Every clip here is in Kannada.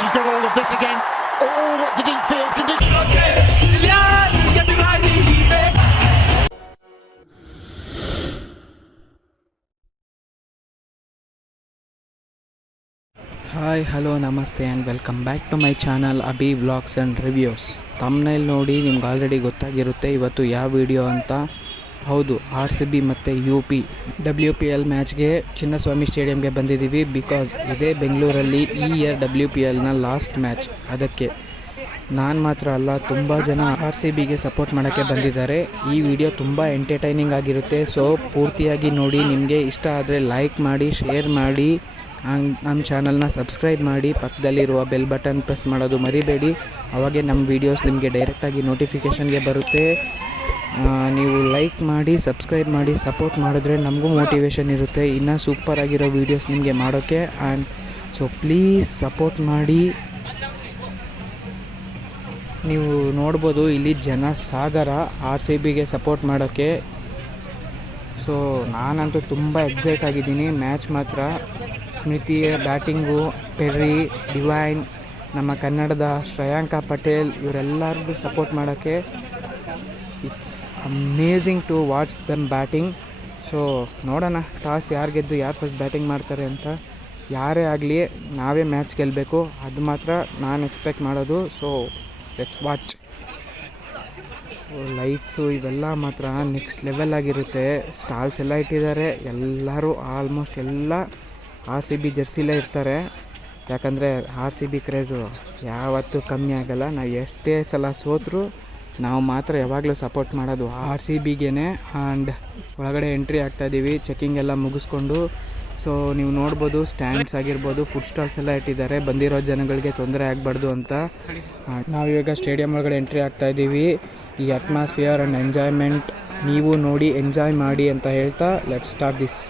She's got all of this again. All the deep field conditions. Hi hello namaste and welcome back to my channel Abhi vlogs and reviews. Thumbnail ನೋಡಿ ನಿಮ್ಗೆ ಆಲ್ರೆಡಿ ಗೊತ್ತಾಗಿರುತ್ತೆ ಇವತ್ತು ಯಾವ ವಿಡಿಯೋ ಅಂತ. ಹೌದು, RCB ಮತ್ತು UP WPL ಮ್ಯಾಚ್ಗೆ ಚಿನ್ನಸ್ವಾಮಿ ಸ್ಟೇಡಿಯಂಗೆ ಬಂದಿದ್ದೀವಿ. ಬಿಕಾಸ್ ಇದೇ ಬೆಂಗಳೂರಲ್ಲಿ ಈ ಇಯರ್ WPLನ ಲಾಸ್ಟ್ ಮ್ಯಾಚ್. ಅದಕ್ಕೆ ನಾನು ಮಾತ್ರ ಅಲ್ಲ, ತುಂಬ ಜನ RCBಗೆ ಸಪೋರ್ಟ್ ಮಾಡೋಕ್ಕೆ ಬಂದಿದ್ದಾರೆ. ಈ ವಿಡಿಯೋ ತುಂಬ ಎಂಟರ್ಟೈನಿಂಗ್ ಆಗಿರುತ್ತೆ. ಸೊ ಪೂರ್ತಿಯಾಗಿ ನೋಡಿ. ನಿಮಗೆ ಇಷ್ಟ ಆದರೆ ಲೈಕ್ ಮಾಡಿ, ಶೇರ್ ಮಾಡಿ, ನಮ್ಮ ಚಾನಲ್ನ ಸಬ್ಸ್ಕ್ರೈಬ್ ಮಾಡಿ, ಪಕ್ಕದಲ್ಲಿರುವ ಬೆಲ್ ಬಟನ್ ಪ್ರೆಸ್ ಮಾಡೋದು ಮರಿಬೇಡಿ. ಅವಾಗೆ ನಮ್ಮ ವೀಡಿಯೋಸ್ ನಿಮಗೆ ಡೈರೆಕ್ಟಾಗಿ ನೋಟಿಫಿಕೇಷನ್ಗೆ ಬರುತ್ತೆ. ನೀವು ಲೈಕ್ ಮಾಡಿ, ಸಬ್ಸ್ಕ್ರೈಬ್ ಮಾಡಿ, ಸಪೋರ್ಟ್ ಮಾಡಿದ್ರೆ ನಮಗೂ ಮೋಟಿವೇಶನ್ ಇರುತ್ತೆ ಇನ್ನೂ ಸೂಪರ್ ಆಗಿರೋ ವೀಡಿಯೋಸ್ ನಿಮಗೆ ಮಾಡೋಕ್ಕೆ. ಆ್ಯಂಡ್ ಸೊ ಪ್ಲೀಸ್ ಸಪೋರ್ಟ್ ಮಾಡಿ. ನೀವು ನೋಡ್ಬೋದು ಇಲ್ಲಿ ಜನ ಸಾಗರ RCBಗೆ ಸಪೋರ್ಟ್ ಮಾಡೋಕ್ಕೆ. ಸೊ ನಾನಂತೂ ತುಂಬ ಎಕ್ಸೈಟ್ ಆಗಿದ್ದೀನಿ. ಮ್ಯಾಚ್ ಮಾತ್ರ ಸ್ಮೃತಿಯ ಬ್ಯಾಟಿಂಗು, ಪೆರ್ರಿ, ಡಿವೈನ್, ನಮ್ಮ ಕನ್ನಡದ ಶ್ರೇಯಾಂಕಾ ಪಟೇಲ್, ಇವರೆಲ್ಲರಿಗೂ ಸಪೋರ್ಟ್ ಮಾಡೋಕ್ಕೆ it's amazing to watch them batting. So ನೋಡೋಣ ಟಾಸ್ ಯಾರು ಗೆದ್ದು ಯಾರು ಫಸ್ಟ್ ಬ್ಯಾಟಿಂಗ್ ಮಾಡ್ತಾರೆ ಅಂತ. ಯಾರೇ ಆಗಲಿ ನಾವೇ ಮ್ಯಾಚ್ ಗೆಲ್ಲಬೇಕು, ಅದು ಮಾತ್ರ ನಾನು ಎಕ್ಸ್ಪೆಕ್ಟ್ ಮಾಡೋದು. So let's watch. ಲೈಟ್ಸು ಇವೆಲ್ಲ ಮಾತ್ರ ನೆಕ್ಸ್ಟ್ ಲೆವೆಲ್ ಆಗಿರುತ್ತೆ. ಸ್ಟಾಲ್ಸ್ ಎಲ್ಲ ಇಟ್ಟಿದ್ದಾರೆ. ಎಲ್ಲರೂ ಆಲ್ಮೋಸ್ಟ್ ಎಲ್ಲ RCB ಜರ್ಸಿಲೇ ಇರ್ತಾರೆ. ಯಾಕಂದರೆ RCB ಕ್ರೇಜು ಯಾವತ್ತೂ ಕಮ್ಮಿ ಆಗೋಲ್ಲ. ನಾವು ಎಷ್ಟೇ ಸಲ ಸೋತರೂ ನಾವು ಮಾತ್ರ ಯಾವಾಗಲೂ ಸಪೋರ್ಟ್ ಮಾಡೋದು RCBಗೇ. ಆ್ಯಂಡ್ ಒಳಗಡೆ ಎಂಟ್ರಿ ಆಗ್ತಾಯಿದ್ದೀವಿ ಚೆಕ್ಕಿಂಗ್ ಎಲ್ಲ ಮುಗಿಸ್ಕೊಂಡು. ಸೊ ನೀವು ನೋಡ್ಬೋದು ಸ್ಟ್ಯಾಂಡ್ಸ್ ಆಗಿರ್ಬೋದು, ಫುಡ್ ಸ್ಟಾಲ್ಸ್ ಎಲ್ಲ ಇಟ್ಟಿದ್ದಾರೆ, ಬಂದಿರೋ ಜನಗಳಿಗೆ ತೊಂದರೆ ಆಗಬಾರ್ದು ಅಂತ. ನಾವಿವಾಗ ಸ್ಟೇಡಿಯಂ ಒಳಗಡೆ ಎಂಟ್ರಿ ಆಗ್ತಾಯಿದ್ದೀವಿ. ಈ ಅಟ್ಮಾಸ್ಫಿಯರ್ ಆ್ಯಂಡ್ ಎಂಜಾಯ್ಮೆಂಟ್ ನೀವು ನೋಡಿ ಎಂಜಾಯ್ ಮಾಡಿ ಅಂತ ಹೇಳ್ತಾ let's start this.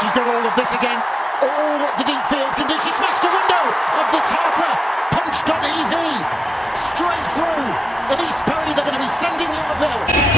She's got all of this again. All the deep field can do. She smashed the window of the Tata. Punched on EV. Straight through. And East Perry, they're going to be sending Yarville.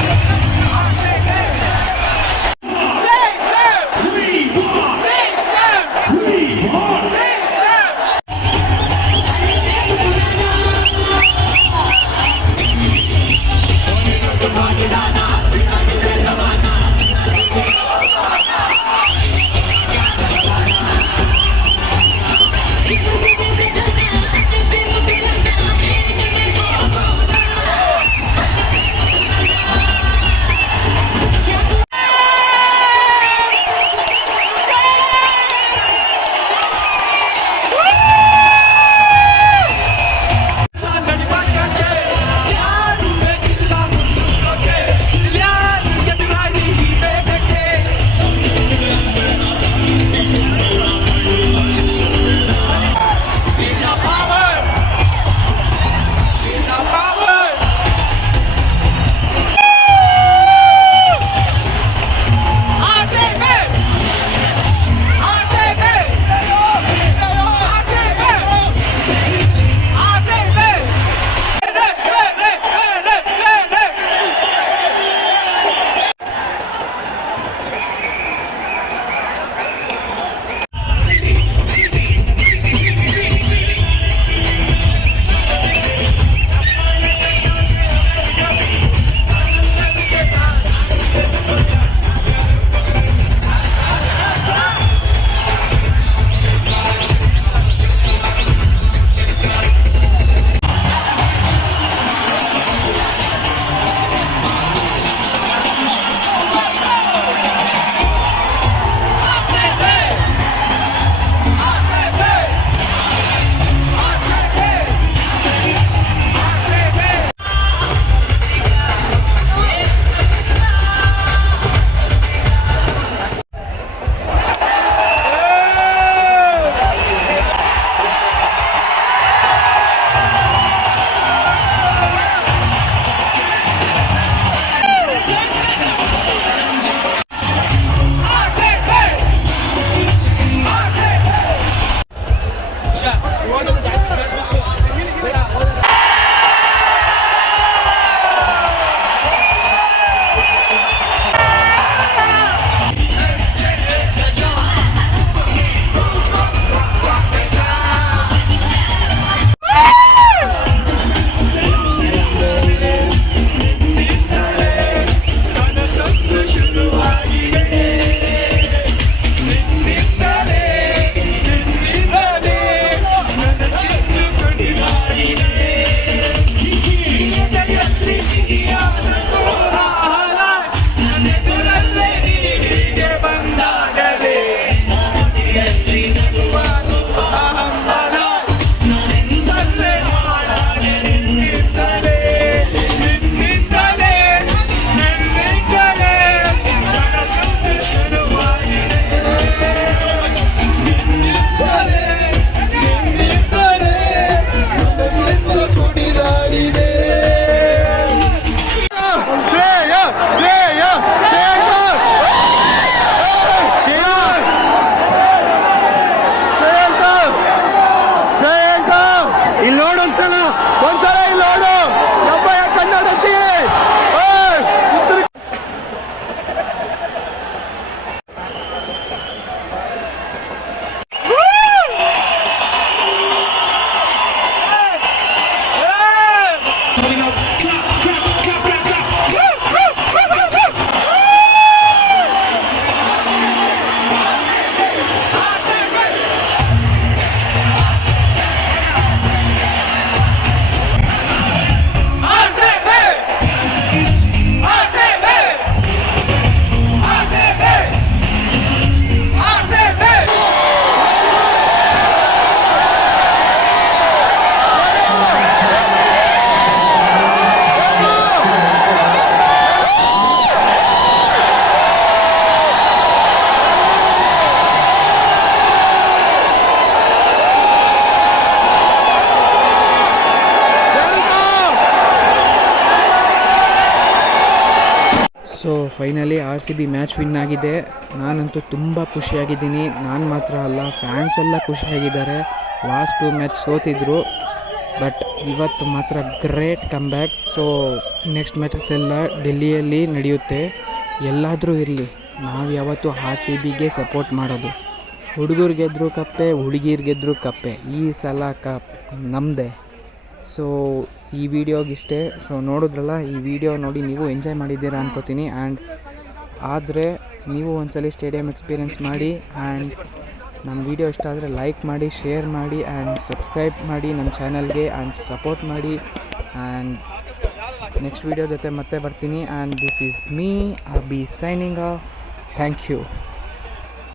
So finally RCB match win ಆಗಿದೆ. ನಾನಂತೂ ತುಂಬ ಖುಷಿಯಾಗಿದ್ದೀನಿ. ನಾನು ಮಾತ್ರ ಅಲ್ಲ, ಫ್ಯಾನ್ಸ್ ಎಲ್ಲ ಖುಷಿಯಾಗಿದ್ದಾರೆ. ಲಾಸ್ಟ್ 2 ಮ್ಯಾಚ್ ಸೋತಿದ್ರು, ಬಟ್ ಇವತ್ತು ಮಾತ್ರ great come back. So next matches ಎಲ್ಲ ಡೆಲ್ಲಿಯಲ್ಲಿ ನಡೆಯುತ್ತೆ. ಎಲ್ಲಾದರೂ ಇರಲಿ, ನಾವು ಯಾವತ್ತೂ RCBಗೆ ಸಪೋರ್ಟ್ ಮಾಡೋದು. ಹುಡುಗರು ಗೆದ್ದರು ಕಪ್ಪೆ, ಹುಡುಗಿರು ಗೆದ್ದರು ಕಪ್ಪೆ. ಈ ಸಲ ಕಪ್ ನಮ್ಮದೇ. ಸೊ ಈ ವಿಡಿಯೋಗಿಷ್ಟೇ. ಸೊ ನೋಡಿದ್ರಲ್ಲ, ಈ ವಿಡಿಯೋ ನೋಡಿ ನೀವು ಎಂಜಾಯ್ ಮಾಡಿದ್ದೀರಾ ಅನ್ಕೋತೀನಿ. ಆ್ಯಂಡ್ ಆದರೆ ನೀವು ಒಂದ್ಸಲ ಸ್ಟೇಡಿಯಂ ಎಕ್ಸ್ಪೀರಿಯೆನ್ಸ್ ಮಾಡಿ. ಆ್ಯಂಡ್ ನಮ್ಮ ವಿಡಿಯೋ ಇಷ್ಟ ಆದರೆ ಲೈಕ್ ಮಾಡಿ, ಶೇರ್ ಮಾಡಿ ಆ್ಯಂಡ್ ಸಬ್ಸ್ಕ್ರೈಬ್ ಮಾಡಿ ನಮ್ಮ ಚಾನಲ್ಗೆ. ಆ್ಯಂಡ್ ಸಪೋರ್ಟ್ ಮಾಡಿ. ಆ್ಯಂಡ್ ನೆಕ್ಸ್ಟ್ ವಿಡಿಯೋ ಜೊತೆ ಮತ್ತೆ ಬರ್ತೀನಿ. And this is me Abhi signing off. Thank you.